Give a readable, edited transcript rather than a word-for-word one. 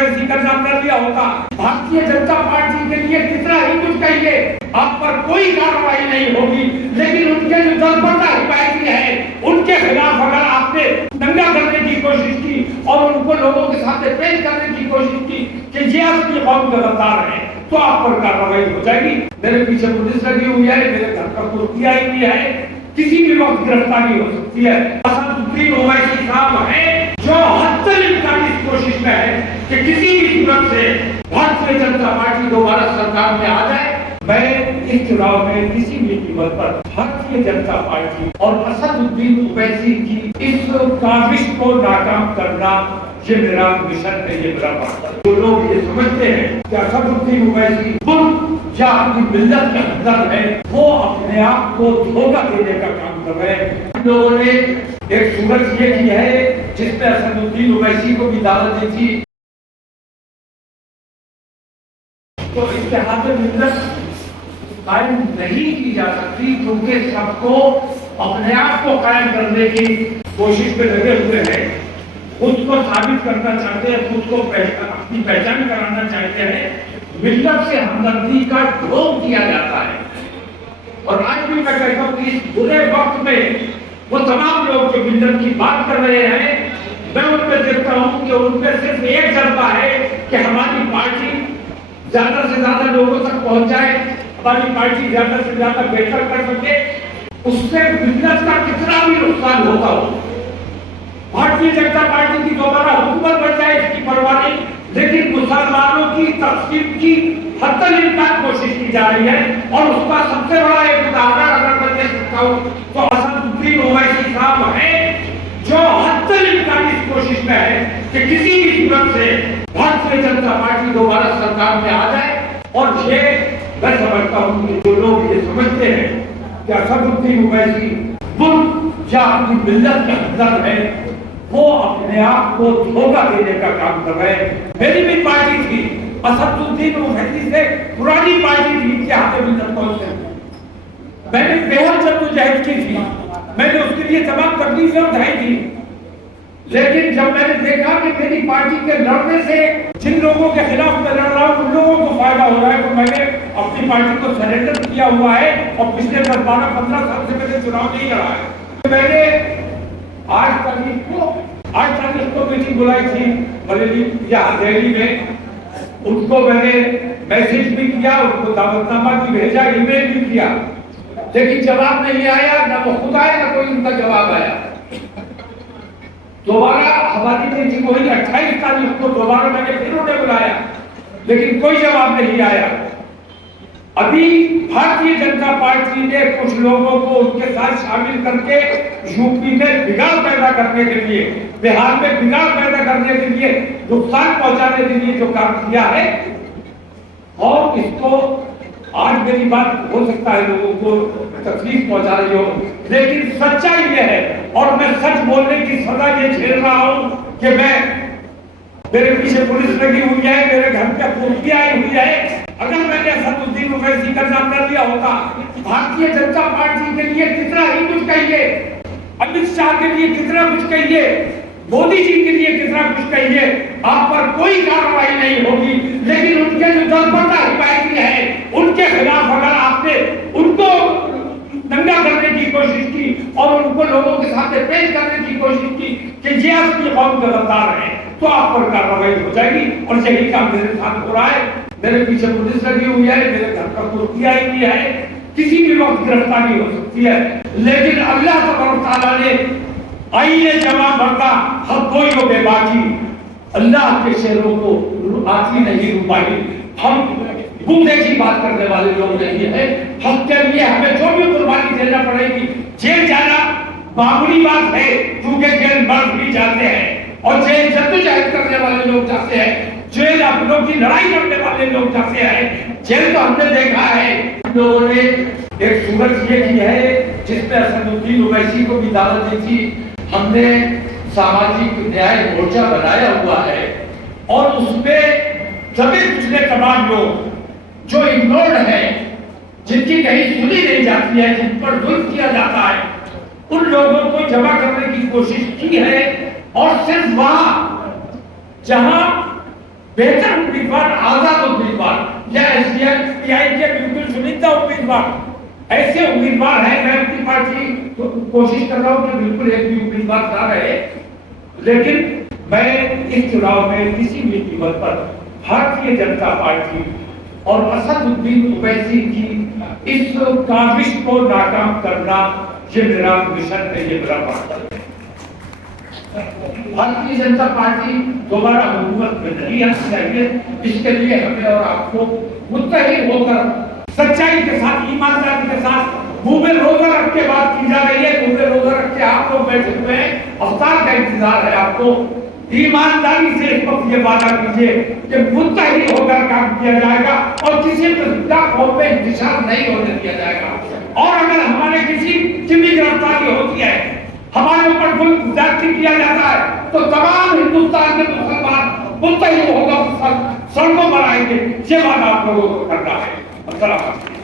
اویسی کا نام کر دیا ہوتا. بھارتیہ جنتا پارٹی کے لیے کتنا ہی کچھ کہیے, آپ پر کوئی کارروائی نہیں ہوگی, لیکن ان کے جو درپردہ حمایتی ہیں ان کے خلاف اگر آپ نے دنگا کرنے کی کوشش کی اور ان کو لوگوں کے سامنے پیش کرنے کی کوشش کی کہ یہ اپنی قوم کے غدار ہیں, تو آپ پر کارروائی ہو جائے گی. میرے پیچھے پولیس لگی ہوئی ہے, میرے گھر کا کرسی آئی ہوئی ہے, کسی بھی وقت گرفتاری ہو سکتی ہے. اسد الدین اویسی صاحب ہیں جو حتی الامکان اس کوشش میں ہے کہ کسی بھی صورت سے بھارتیہ جنتا پارٹی دوبارہ سرکار میں آ جائے. میں اس چناؤ میں کسی بھی قیمت پر بھارتیہ جنتا پارٹی اور اسد الدین اویسی کی اس کاوش کو ناکام کرنا یہ میرا مشن ہے, یہ میرا مقصد ہے. جو لوگ یہ سمجھتے ہیں کہ اسد الدین اویسی ملک یا اپنی ملت کا ہمدرد ہے, وہ اپنے آپ کو دھوکہ دینے کا کام کر رہے ہیں. ہم لوگوں نے ایک صورت یہ کی ہے جس میں اسد الدین اویسی کو بھی دعوت دی تھی, تو اتحاد ملت قائم نہیں کی جا سکتی کیونکہ سب کو اپنے آپ کو قائم کرنے کی کوشش میں لگے ہوئے ہیں, خود کو ثابت کرنا چاہتے ہیں, خود کو اپنی پہچان کرانا چاہتے ہیں. ملت سے ہمدردی کا ڈھونگ کیا جاتا ہے. اور آج بھی میں کہتا ہوں کہ اس برے وقت میں وہ تمام لوگ جو ملت کی بات کر رہے ہیں, میں ان پہ دیکھتا ہوں کہ ان پہ صرف ایک جذبہ ہے کہ ہماری پارٹی زیادہ سے زیادہ لوگوں تک پہنچ جائے, ہماری پارٹی زیادہ سے زیادہ بہتر کر سکے. اس سے ملت کا کتنا بھی نقصان ہوتا ہو, بھارتیہ جنتا پارٹی کی دوبارہ حکومت بن جائے اس کی پرواہ نہیں, لیکن مسلمانوں کی تقسیم کی حتی الامکان کوشش کی جا رہی ہے. اور اس کا سب سے بڑا ایک اداہرن اگر میں دے سکتا ہوں تو اسد الدین اویسی صاحب ہیں جو حتی الامکان اس کوشش میں ہے کہ کسی بھی صورت سے بھارتیہ جنتا پارٹی دوبارہ سرکار میں آ جائے. اور یہ میں سمجھتا ہوں کہ جو لوگ یہ سمجھتے ہیں کہ اسد الدین اویسی ملک یا اپنی ملت کا ہمدرد ہے, وہ اپنے آپ کو دھوکہ دینے کا کام کر رہے ہیں. میری بھی پارٹی تھی, اسد الدین اویسی سے پرانی پارٹی تھی اتحاد ملت کونسل, میں نے بہت جدوجہد کی تھی, میں نے اس کے لیے تمام تکلیفیں اٹھائی تھی. لیکن جب میں نے دیکھا کہ میری پارٹی کے لڑنے سے جن لوگوں کے خلاف میں لڑ رہا ہوں ان لوگوں کو فائدہ ہو رہا ہے, تو میں نے اپنی پارٹی کو سرنڈر کیا ہوا ہے اور پچھلے 10-12-15 سال سے میں نے چناؤ نہیں لڑا ہے. میں نے 8 تاریخ کو میٹنگ بلائی تھی بریلی یا دہلی میں, ان کو میں نے میسج بھی کیا, ان کو دعوت نامہ بھی بھیجا, ای میل بھی کیا, لیکن جواب نہیں آیا. نہ وہ خود آیا نہ کوئی ان کا جواب آیا. دوبارہ ہماری میٹنگ ہوئی 28 تاریخ کو, دوبارہ میں نے پھر انہیں بلایا, لیکن کوئی جواب نہیں آیا. ابھی بھارتیہ جنتا پارٹی نے کچھ لوگوں کو ان کے ساتھ شامل کر کے یو پی میں بگاڑ پیدا کرنے کے لیے, بہار میں بگاڑ پیدا کرنے کے لیے, نقصان پہنچانے کے لیے جو کام کیا ہے, اور اس کو آج میری بات ہو سکتا ہے لوگوں کو تکلیف پہنچا رہی ہو, لیکن سچائی یہ ہے اور میں سچ بولنے کی سزا یہ جھیل رہا ہوں کہ میرے پیچھے پولیس لگی ہوئی ہے, میرے گھر پہ کرسی آئی ہوئی ہے. اگر میں نے اسد الدین اویسی کا نام کر دیا ہوتا, بھارتیہ جنتا پارٹی کے لیے کتنا ہی کچھ کہیے, امت شاہ کے لیے کتنا کچھ کہیے, مودی جی کے لیے کتنا کچھ کہیے, آپ پر کوئی کارروائی نہیں ہوگی. لیکن ان کے جو درپردہ حمایتی ہیں ان کے خلاف اگر آپ نے ان کو دنگا کرنے کی کوشش کی اور ان کو لوگوں کے سامنے پیش کرنے کی کوشش کی کہ یہ اپنی قوم کے غدار ہیں, تو آپ پر کارروائی ہو جائے گی. اور یہی کام میرے ساتھ ہو رہا ہے. میرے پیچھے پولیس لگی ہوئی ہے, میرے گھر کا کرسی آئی ہوئی ہے, کسی بھی وقت گرفتاری ہو سکتی ہے. لیکن اللہ تبارک تعالیٰ نے آئیے جمع بردہ حق کوئی ہو بے باکی, اللہ کے شہروں کو آتی نہیں روپائی. ہم گمدے کی بات کرنے والے لوگ نہیں ہیں. حق کے لیے ہمیں جو بھی قربانی دینا پڑے گی. جیل جانا معمولی بات ہے کیونکہ جیل مرد بھی جاتے ہیں اور جیل جدوجہد کرنے والے لوگ جاتے ہیں, جیل اپنوں کی لڑائی لڑنے والے لوگ جاتے ہیں. جیل تو ہم نے دیکھا ہے. ہم لوگوں نے ایک صورت یہ کی ہے جس میں اسد الدین اویسی کو بھی دعوت دی تھی. ہم نے ساماجک نیائے مورچہ بنایا ہوا ہے اور اس میں سبھی پچھلے تمام لوگ جو اگنورڈ ہیں, جن کی کہیں سنی نہیں جاتی ہے, جن پر ظلم کیا جاتا ہے, ان لوگوں کو جمع کرنے کی کوشش کی ہے. اور صرف وہاں جہاں بہتر امیدوار، آزاد امیدوار یا ایس ڈی ایم پی آئی کے بالکل چنندہ امیدوار، ایسے امیدوار ہیں. میں اپنی پارٹی کوشش کر رہا ہوں کہ بالکل ایک بھی امیدوار نہ رہے، لیکن میں اس چناؤ میں کسی بھی قیمت پر بھارتیہ جنتا پارٹی اور اسد الدین اویسی کی اس کاوش کو ناکام کرنا یہ میرا مشن ہے، یہ میرا مقصد ہے. بھارتیہ جنتا پارٹی دوبارہ حکومت میں نہیں آنی چاہیے. اس کے لیے ہمیں اور آپ کو متحد ہو کر سچائی کے ساتھ، ایمانداری کے ساتھ، منہ میں روزہ رکھ کے بات کی جا رہی ہے. منہ میں روزہ رکھ کے آپ لوگ بیٹھے ہوئے ہیں، افطار کا انتظار ہے آپ کو. ایمانداری سے اس وقت یہ وعدہ کیجیے کہ متحد ہو کر کام کیا جائے گا اور کسی قوم میں انتشار نہیں ہونے دیا جائے گا. اور اگر ہمارے کسی کی بھی گرفتاری ہوتی ہے، ہمارے اوپر ظلم زیادتی کیا جاتا ہے، تو تمام ہندوستان کے مسلمان متحد ہو کر سڑکوں پر آئیں گے. یہ بات آپ لوگوں کو کرنا ہے. السلام علیکم.